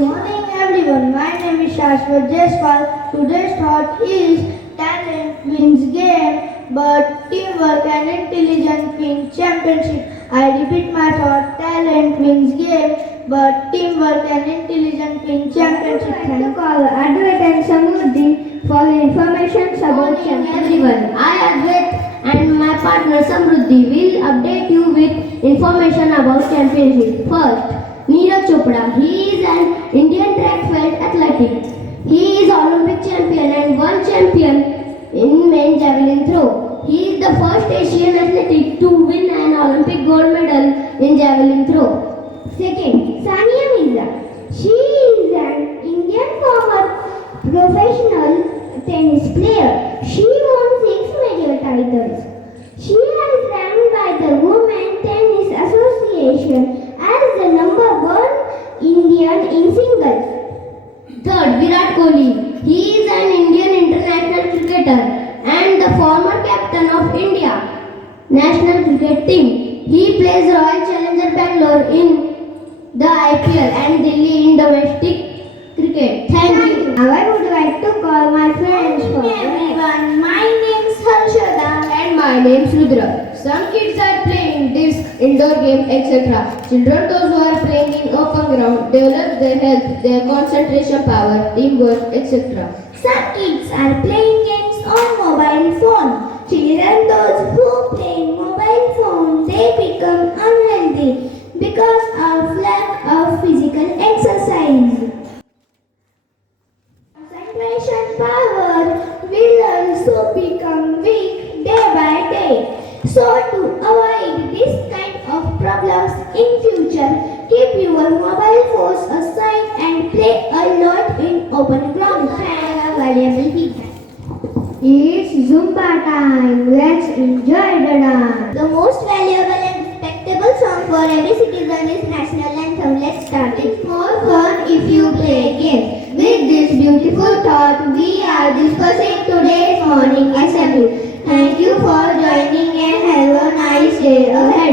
morning everyone, my name is Shashwat Jaiswal. Today's thought is talent wins game but teamwork and intelligence win championship. I repeat my thought, talent wins game but teamwork and intelligence win championship. Thank you call Advait and Samruddhi for the information about championship. Everyone, I Advait and my partner Samruddhi will update you with information about championship. First, Neeraj Chopra. He is an Indian track field athletic. He is Olympic champion and world champion in men's javelin throw. He is the first Asian athletic to win an Olympic gold medal in javelin throw. Second, Sania Mirza. She is an Indian former professional tennis player. She won 6 major titles. She is ranked by the Women Tennis Association as the #1 Indian in singles. Third, Virat Kohli. He is an Indian international cricketer and the former captain of India national cricket team. He plays Royal Challenger Bangalore in the IPL and Delhi in domestic cricket. Thank you. Now I would like to call my friends for Everyone, my name is Harshada. And my name is Rudra. Some kids are playing this indoor game, etc. Children, those who are playing in open ground, develop their health, their concentration power, teamwork, etc. Some kids are playing games on mobile phone. Children, those who play mobile phone, they become unhealthy because of lack of physical exercise. Concentration power will also become weak day by day. So to avoid this kind of problems in future, keep your mobile phones aside and play a lot in open ground. Valuable feedback. It's Zumba time. Let's enjoy the dance. The most valuable and respectable song for every citizen is National Anthem. Let's start. It's more fun if you play games. With this beautiful thought, we are discussing today's morning assembly. Thank you for joining and have a nice day ahead.